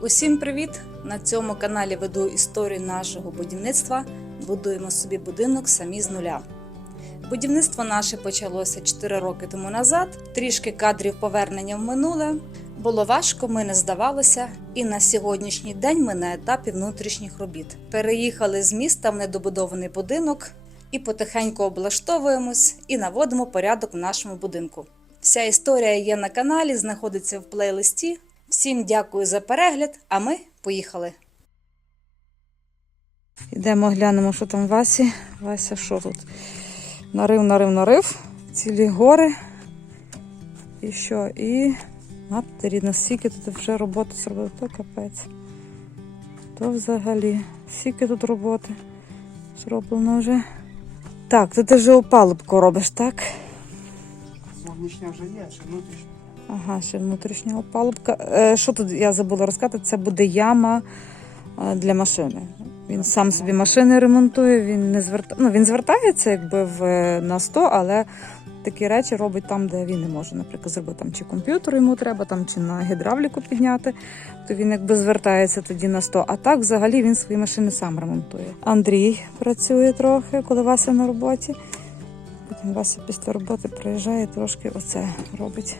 Усім привіт! На цьому каналі веду історію нашого будівництва. Будуємо собі будинок самі з нуля. Будівництво наше почалося 4 роки тому назад. Трішки кадрів повернення в минуле. Було важко, ми не здавалися, і на сьогоднішній день ми на етапі внутрішніх робіт. Переїхали з міста в недобудований будинок і потихеньку облаштовуємось і наводимо порядок в нашому будинку. Вся історія є на каналі, знаходиться в плейлисті. Всім дякую за перегляд, а ми поїхали. Йдемо глянемо, що там Васі. Вася, що тут? Нарив, нарив, нарив. Цілі гори. І що? І. Мати рідна, скільки тут вже роботи зробив, то капець. То взагалі. Скільки тут роботи зроблено вже. Так, то ти вже опалубку робиш, так? Зовнішня вже є, ще внутрішня. Ага, ще внутрішня опалубка. Е, що тут я забула розказати? Це буде яма е, для машини. Він сам собі машини ремонтує, він не зверта... ну, він звертається якби в, на 100, але такі речі робить там, де він не може. Наприклад, зробити там чи комп'ютер йому треба, там, чи на гідравліку підняти, то він якби звертається тоді на 100. А так взагалі він свої машини сам ремонтує. Андрій працює трохи, коли Вася на роботі. Потім Вася після роботи приїжджає трошки оце робить.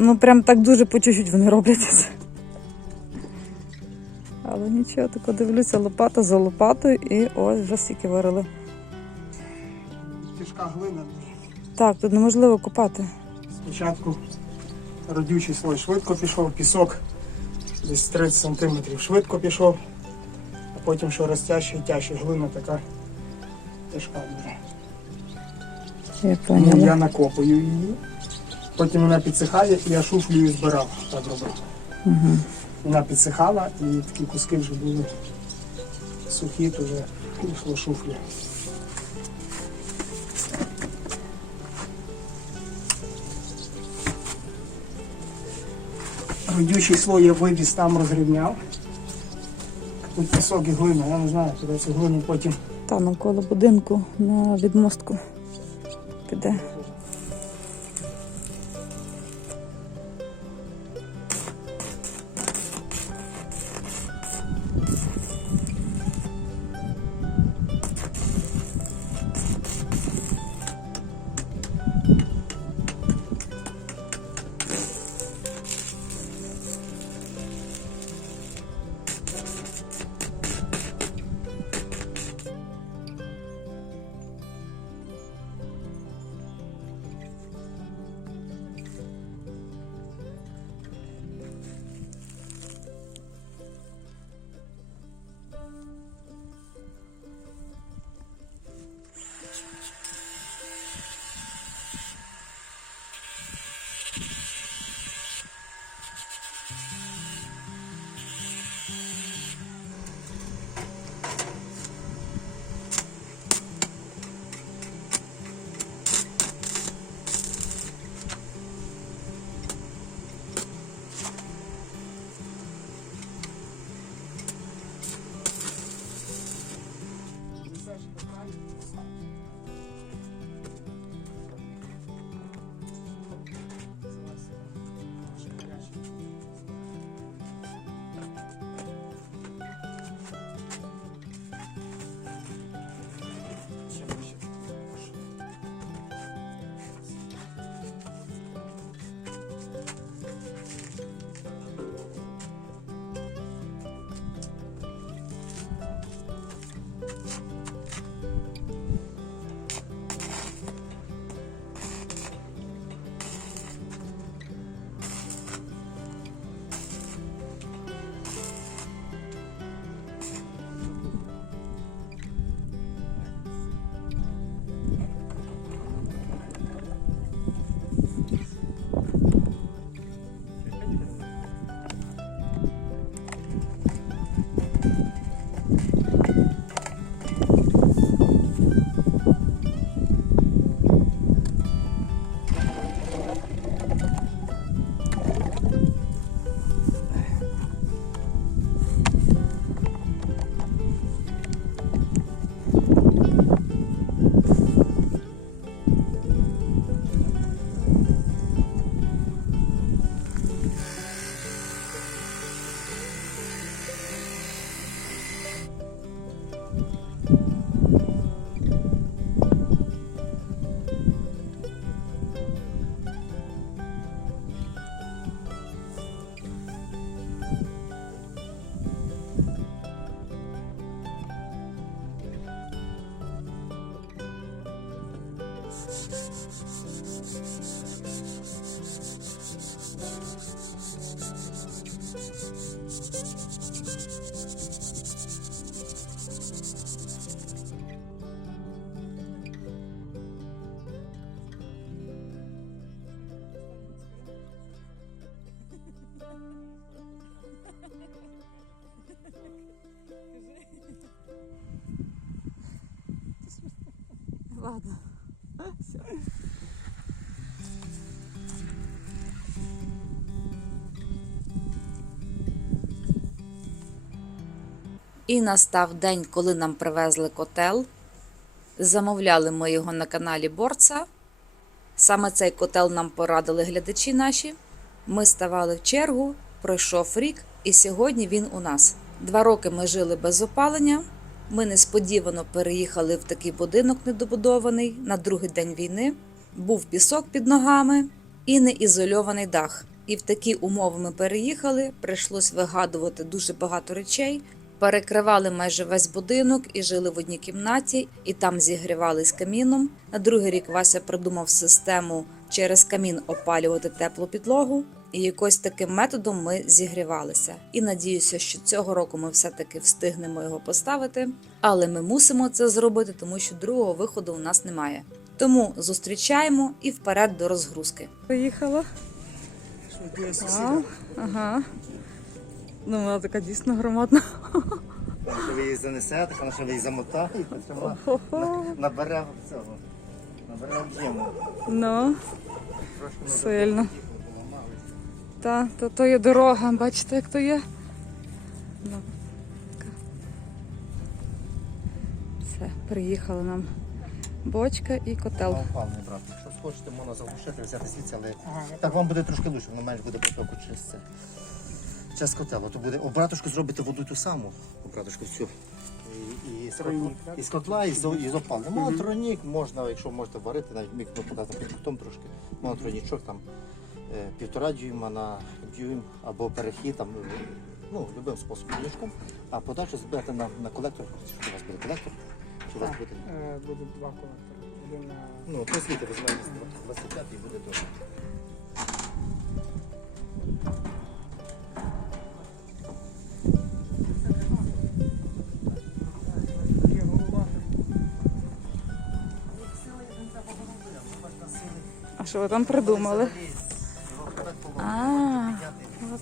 Ну, прям так дуже по чуть-чуть вони роблять. Але нічого, тако дивлюся, лопата за лопатою і ось вже стільки варили. Тяжка глина. Так, тут неможливо копати. Спочатку родючий слой швидко пішов, пісок десь 30 см швидко пішов, а потім що розтяжче і тяжче. Глина така тяжка дуже. Я Ну, я накопую її. Потім вона підсихає, і я шуфлею збирав. Так робив. Угу. Вона підсихала і такі куски вже були сухі, то вже пішло шуфлі. Родючий слой я вивіз там розрівняв. Тут пісок і глина, я не знаю, куди цю глину потім. Та навколо будинку на відмостку піде. І настав день, коли нам привезли котел. Замовляли ми його на каналі Борца. Саме цей котел нам порадили глядачі наші. Ми ставали в чергу, пройшов рік, і сьогодні він у нас. Два роки ми жили без опалення. Ми несподівано переїхали в такий будинок недобудований на другий день війни. Був пісок під ногами і неізольований дах. І в такі умови ми переїхали. Прийшлось вигадувати дуже багато речей. Перекривали майже весь будинок і жили в одній кімнаті, і там зігрівались каміном. На другий рік Вася придумав систему через камін опалювати теплу підлогу. І якось таким методом ми зігрівалися. І надіюся, що цього року ми все-таки встигнемо його поставити. Але ми мусимо це зробити, тому що другого виходу у нас немає. Тому зустрічаємо і вперед до розгрузки. Поїхала. Ага. Ну, вона така дійсно громадна. Що ви її занесете, вона що ви її замотаєте, що вона набере цього. Набере об'єму. Ну, Сильно. та, то, то є дорога, бачите, як то є. Ну, така. Все, приїхала нам бочка і котел. Опалення брати. Якщо схочете, можна заглушити, взяти звідси, але Ага. так вам буде трошки лучше, воно менш буде потоку через це. Через котело. То буде обраточку зробити воду ту саму, обраточку всю. І, і, з котла, і з котла, і з, і з опалення. Можна тройник, можна, якщо можете варити, навіть міг подати під кутом трошки. Можна тройничок там е, півтора дюйма на дюйм або перехід там, е, ну, любим способом тройничком, а подальше збирати на, на колектор. Що у вас буде колектор? Чи у вас буде? е, Будуть два колектори. Один на Ну, просвіти візьмете 25 і буде добре. Що ви там придумали? А, от.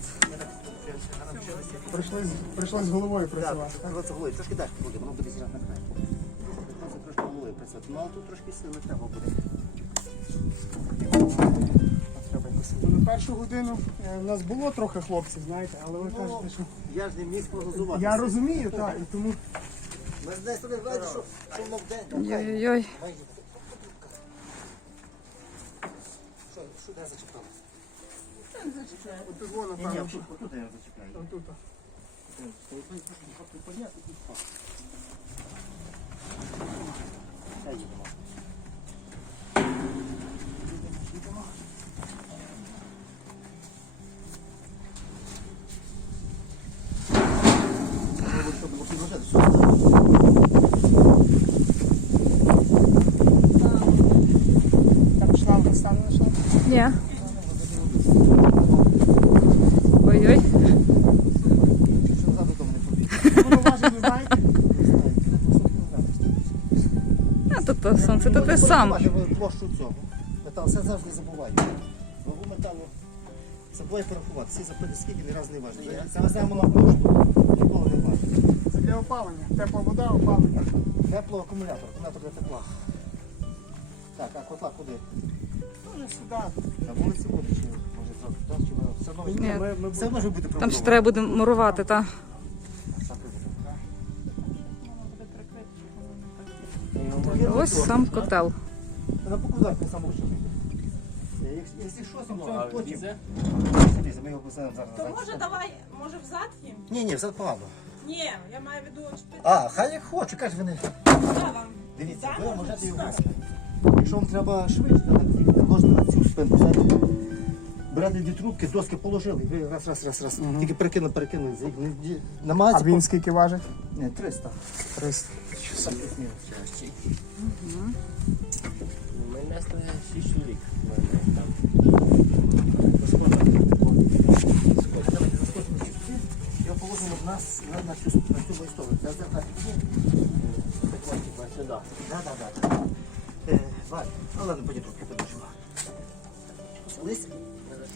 Прийшлось, прийшлось з головою Так, працювати. головою. Трошки далі буде, воно буде зіграти на край. Це трошки головою працювати. Ну, а тут трошки сили треба буде. Ну, На першу годину е, в нас було трохи хлопців, знаєте, але ви Ну, кажете, що. Я ж не міг прогнозувати. Я розумію, так, і тому Ми ж десь туди що що воно в день. Ой-ой-ой. От воно Ні, ні, напевно. тут, тут я зачіпляю. Отут. Ще їдемо. Мабуть, щоб було підложити, все. Там шланг стане на шланг. Ні. Ой-ой. Що назад додому не побіг. Воно важить, не знаєте? А то то то ти площу цього. Метал, все завжди забуваю. Вагу металу забуваю порахувати. Всі запити скільки ні разу не важить. Це пошту, ніколи не важить. Це для опалення. Тепла вода, опалення. Тепло акумулятор, акумулятор для тепла. Так, а котла куди? Дуже сюди. На вулиці буде чи може чи ви- все одно Ні. Ми, все ви Там ще треба буде мурувати, та. Ось сам котел. На покладати сам лучше. Якщо що, сам цього потім. Лізе, Ми його поставимо зараз. То може давай, може взад їм? Ні, ні, взад погано. Ні, я маю в виду, шпиталь. А, хай як хочу, каже вони. Дивіться, ви можете його Якщо вам треба швидше, то так тільки можете на цю спинку взяти. Берете дві трубки, доски положили, і ви раз, раз, раз, раз. Тільки перекинули, перекинули. не- не- А він скільки важить? Ні, 300. 300. Так, плюс-мінус. У мене стоїть 6 чоловік. Його положимо в нас на, цю на цю мою сторону. Це так. Сюди. Да, да, да. Е, Валь, ну ладно, потім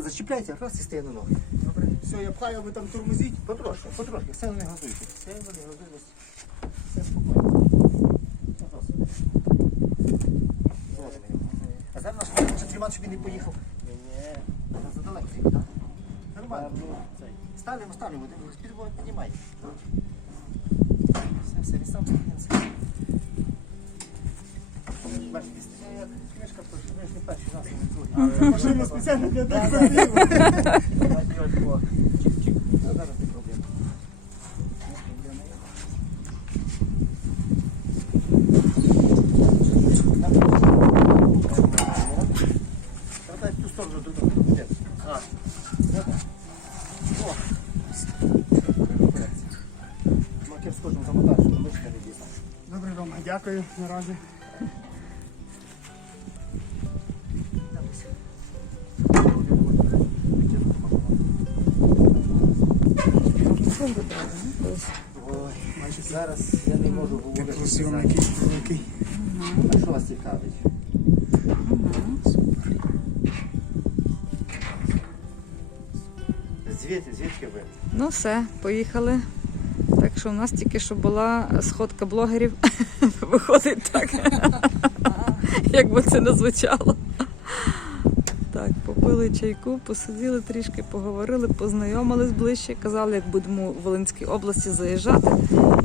Він зачіпляється, раз і стає на ноги. Добре. Все, я пхаю, ви там тормозіть. Потрошки, потрошки, все не газуйте. Все не газуйте. Все спокійно. А зараз наш може тримати, щоб він не поїхав. Ні, Там задалеко з'їхав, так? Нормально. ну. Ставимо, ставимо, піднімай. Все, все, він сам спиниться. Бачите, книжка, то другий. Машина спеціально для Рома, дякую наразі. Зараз я не можу говорити. Теплозйом якийсь великий. А що вас цікавить? Звідки, звідки ви? Ну все, поїхали. Так що у нас тільки що була сходка блогерів. Виходить так. Як би це не звучало. Попили чайку, посиділи трішки, поговорили, познайомились ближче, казали, як будемо в Волинській області заїжджати.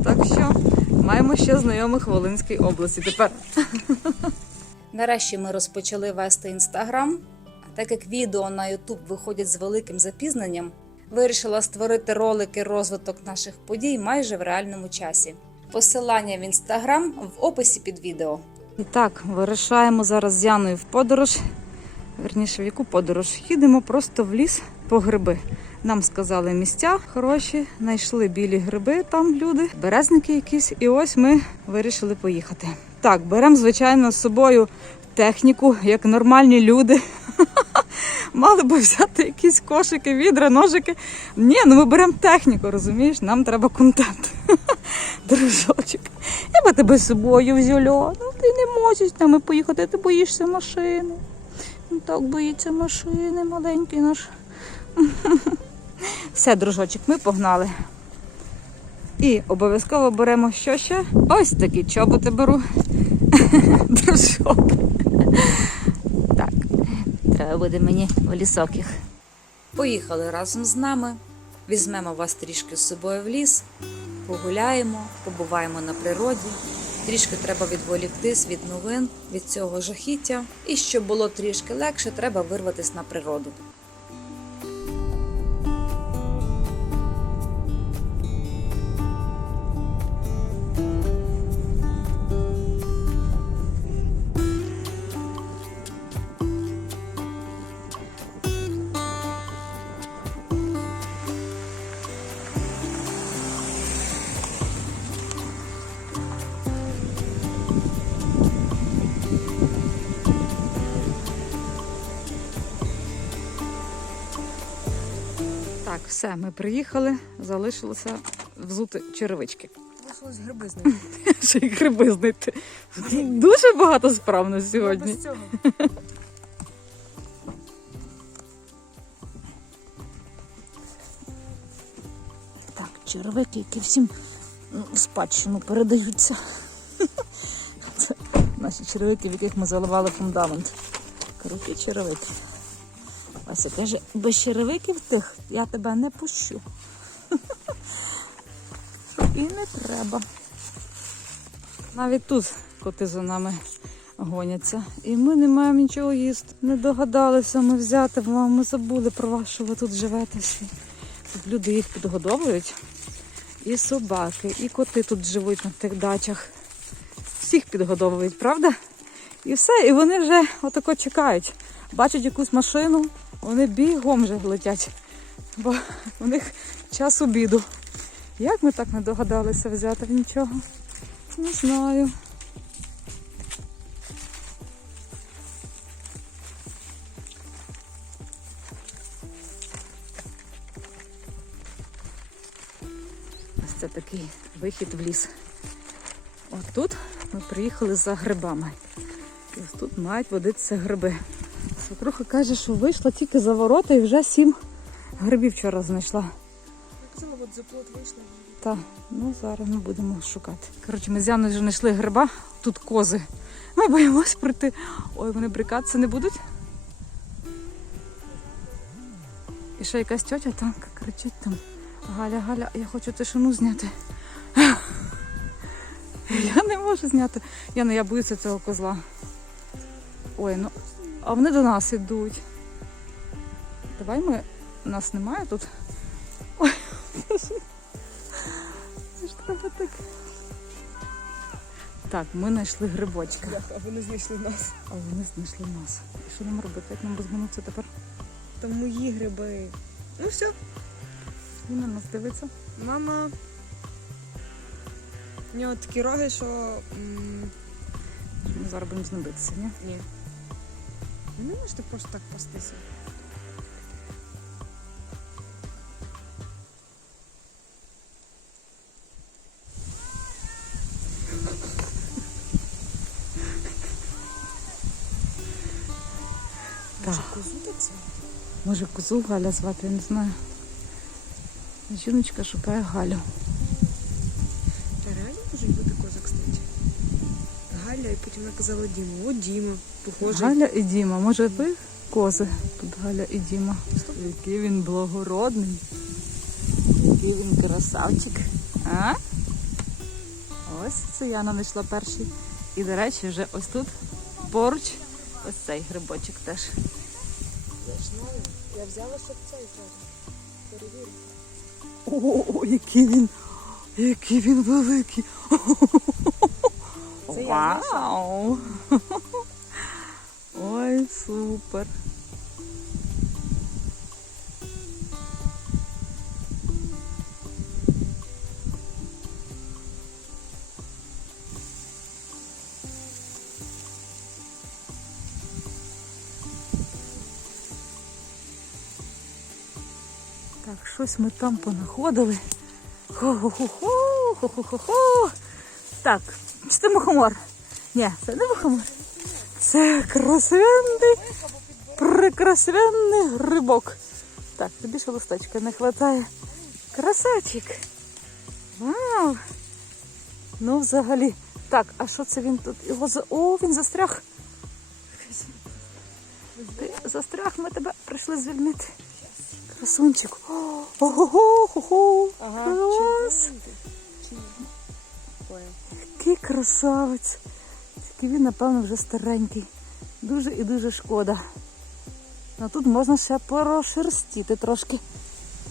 Так що маємо ще знайомих в Волинській області. Тепер Нарешті ми розпочали вести інстаграм. Так як відео на YouTube виходять з великим запізненням, вирішила створити ролики розвиток наших подій майже в реальному часі. Посилання в інстаграм в описі під відео. І так, вирішаємо зараз з Яною в подорож. Верніше, в яку подорож? Їдемо просто в ліс по гриби. Нам сказали місця хороші, знайшли білі гриби, там люди, березники якісь, і ось ми вирішили поїхати. Так, беремо, звичайно, з собою техніку, як нормальні люди. Мали би взяти якісь кошики, відра, ножики. Ні, ну ми беремо техніку, розумієш? Нам треба контент. Дружочок. Я би тебе з собою взяла. Ну ти не можеш нами поїхати, ти боїшся машини. Так боїться машини, маленький наш. Все, дружочок, ми погнали. І обов'язково беремо що ще? Ось такі чоботи беру. Дружок. Так, треба буде мені в лісок їх. Поїхали разом з нами, візьмемо вас трішки з собою в ліс, погуляємо, побуваємо на природі. Трішки треба відволіктись від новин, від цього жахіття. І щоб було трішки легше, треба вирватися на природу. Все, ми приїхали, залишилося взути черевички. Залишилось гриби знайти. Ще й гриби знайти. Дуже багато справ на сьогодні. Без цього. Так, черевики, які всім ну, в спадщину передаються. Це наші черевики, в яких ми заливали фундамент. Круті черевики. Вася каже, без черевиків тих я тебе не пущу. І не треба. Навіть тут коти за нами гоняться. І ми не маємо нічого їсти. Не догадалися ми взяти, вам ми забули про вас, що ви тут живете. Тут люди їх підгодовують. І собаки, і коти тут живуть на тих дачах. Всіх підгодовують, правда? І все, і вони вже отако чекають. Бачать якусь машину, Вони бігом вже летять, бо у них час обіду. Як ми так не догадалися взяти нічого? Не знаю. Ось це такий вихід в ліс. От тут ми приїхали за грибами. І ось тут мають водитися гриби. Свекруха каже, що вийшла тільки за ворота і вже сім грибів вчора знайшла. Я казала, от за плот вийшла. Та, ну зараз ми будемо шукати. Коротше, ми з Яною вже знайшли гриба, тут кози. Ми боїмось прийти. Ой, вони брикатися не будуть. І ще якась тьотя там кричить там. Галя, Галя, я хочу тишину зняти. Я не можу зняти. Яна, я боюся цього козла. Ой, ну, а вони до нас ідуть. Давай ми. Нас немає тут. Ой, треба так. Так, ми знайшли грибочка. А вони знайшли нас. А вони знайшли нас. І що нам робити? Як нам розгонутися тепер? Там мої гриби. Ну все, Він на нас дивиться. мама. У нього такі роги, що. Ми зараз будемо з ні? Ні. Ви не можете просто так пастися. Так. Козу? Може козу Галя звати, я не знаю. Жіночка шукає Галю. Вона казала Діму. О, Діма, похоже. Галя і Діма. Може ви кози? Тут Галя і Діма. Який він благородний. Який він красавчик. А? Ось це Яна знайшла перший. І, до речі, вже ось тут поруч ось цей грибочок теж. Я ж знаю. Я взяла, щоб цей. Перевірити. О, який він, який він великий. Вау! Ой, супер. Так, щось ми там понаходили. Хо-хо-хо-хо, хо-хо-хо-хо. Так, чи це мухомор? Ні, це не мухомор. Це красивенний, прекрасивенний грибок. Так, тобі ще листочка не вистачає. Красавчик. Вау. Ну, взагалі. Так, а що це він тут? Його за... О, він застряг. Ти застряг, ми тебе прийшли звільнити. Красунчик. Ого, хо хо Ага, Клас. Який красавець. Тільки він, напевно, вже старенький. Дуже і дуже шкода. Ну тут можна ще порошерстіти трошки.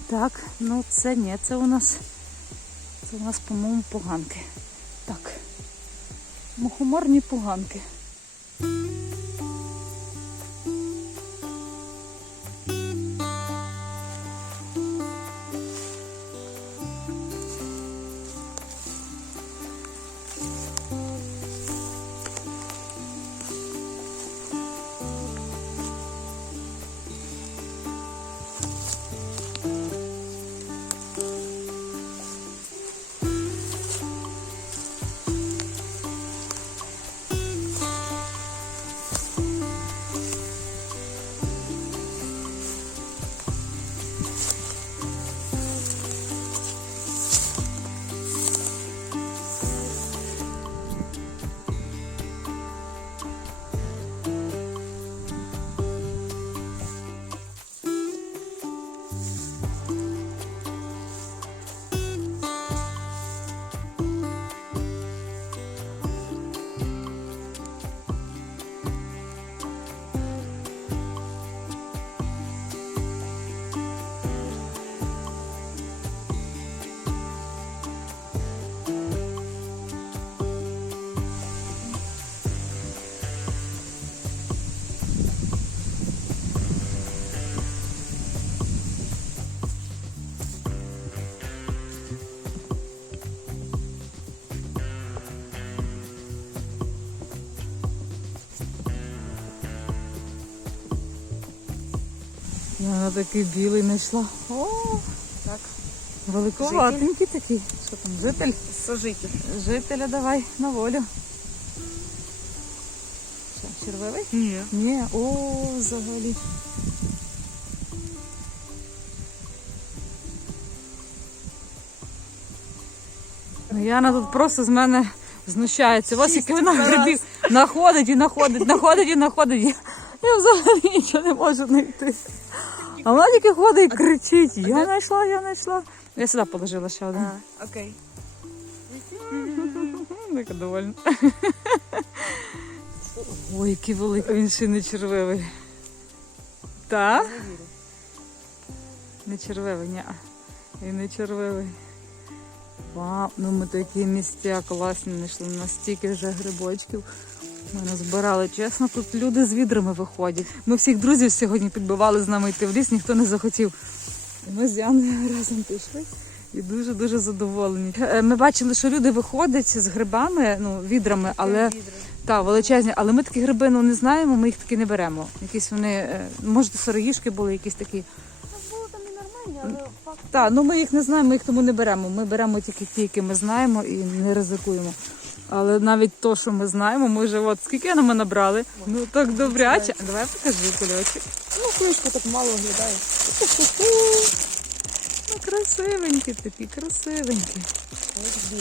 Так, ну це ні, це у нас. Це у нас, по-моєму, поганки. Так. Мухоморні поганки. Яна такий білий знайшла. О, Так. великоватенький такий. Що там, житель? Сожитель. Жителя давай на волю. Що, червивий? Ні. Ні, о, взагалі. Ну, Яна тут просто з мене знущається. Ось яке вона грибів знаходить і знаходить, знаходить і знаходить. Я взагалі нічого не можу знайти. А вона тільки ходить і кричить. Я знайшла, я знайшла. Я сюди положила ще один. А, окей. Така довольна. Ой, який великий, він ще не червивий. Та? Не червивий, ні. Він не червивий. Вау, ну ми такі місця класні знайшли. Настільки вже грибочків. Ми назбирали. Чесно, тут люди з відрами виходять. Ми всіх друзів сьогодні підбивали з нами йти в ліс, ніхто не захотів. І Ми з Яною разом пішли і дуже-дуже задоволені. Е, Ми бачили, що люди виходять з грибами, ну, відрами, але та, величезні, але ми такі гриби ну, не знаємо, ми їх таки не беремо. Якісь вони, е, може, сироїшки були, якісь такі. Було там і нормально, але факт. Так, ну ми їх не знаємо, ми їх тому не беремо. Ми беремо тільки ті, які ми знаємо і не ризикуємо. Але навіть то, що ми знаємо, ми вже от скільки ми набрали. Ну так добряче. Давай покажи кульочок. Ну, книжку так мало виглядає. Ну, красивенькі такі, красивенькі.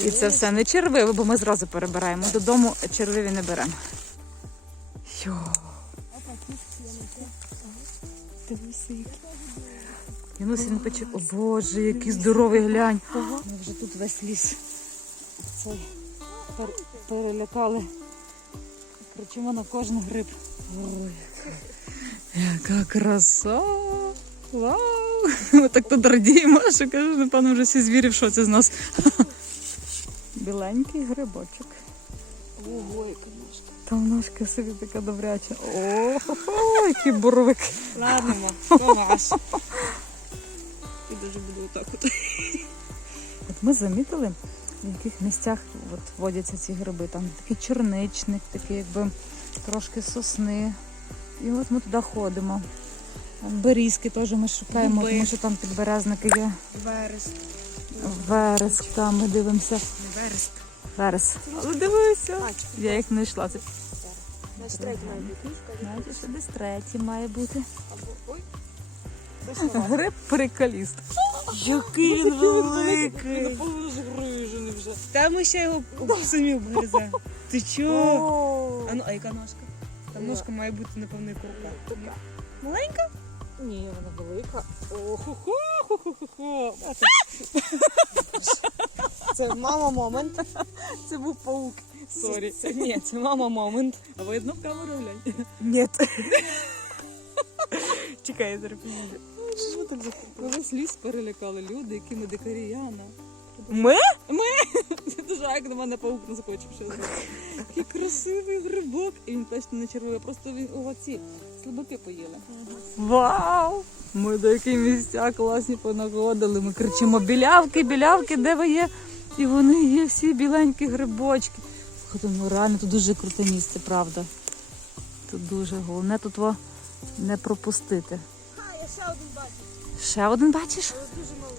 І це все не червиве, бо ми зразу перебираємо. Додому червиві не беремо. Йо. Дивися, які. Пече. О Боже, який здоровий глянь. Ми вже тут весь ліс. Пер- перелякали. Кричимо на кожен гриб. Ой, яка, краса! Вау! Ми так тут радіємо, що кажу, напевно, вже всі звірі в шоці з нас. Біленький грибочок. Ого, яка ножка. Там ножка собі така добряча. О, який боровик. Ладно, ваш. І дуже буду отак от. От ми замітили, в яких місцях от водяться ці гриби. Там такий чорничник, такий якби трошки сосни. І от ми туди ходимо. Берізки теж ми шукаємо, Дуби. тому що там підберезники є. Верес. Вереск, там ми дивимося. Не верес. Верес. Але дивися. Я їх знайшла. Це Значить, третя має бути знаєте, що десь третій має бути. Ой. Гриб приколіст. Який він великий. Вже. Та ми ще його самі обгриземо. Ти чого? А ну, а яка ножка? Там ножка має бути, напевно, як рука. Маленька? Ні, вона велика. Це мама момент. Це був паук. Сорі. Це, ні, це мама момент. А видно в камеру глянь. Ні. Чекай, я зараз підійду. Що так за Ви весь ліс перелякали люди, які ми дикарі Яна. Ми? Це дуже як до мене паук ще зразу. Який красивий грибок. І він точно не червивий, просто він оці слабаки поїли. Вау! Ми до які місця класні понаходили. Ми кричимо білявки, білявки, де ви є? І вони є всі біленькі грибочки. Слухайте, ну реально тут дуже круте місце, правда. Тут дуже головне тут во не пропустити. А, я ще один бачу. Ще один бачиш? Але дуже мало.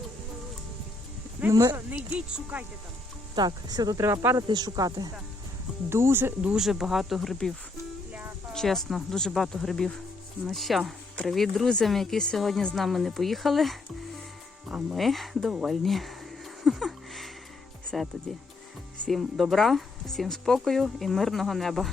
Ну, ми- що, не йдіть, шукайте там. Так, все, тут треба падати і шукати. Дуже дуже багато грибів. Чесно, дуже багато грибів. Ну що, привіт друзям, які сьогодні з нами не поїхали. А ми довольні. Все тоді. Всім добра, всім спокою і мирного неба.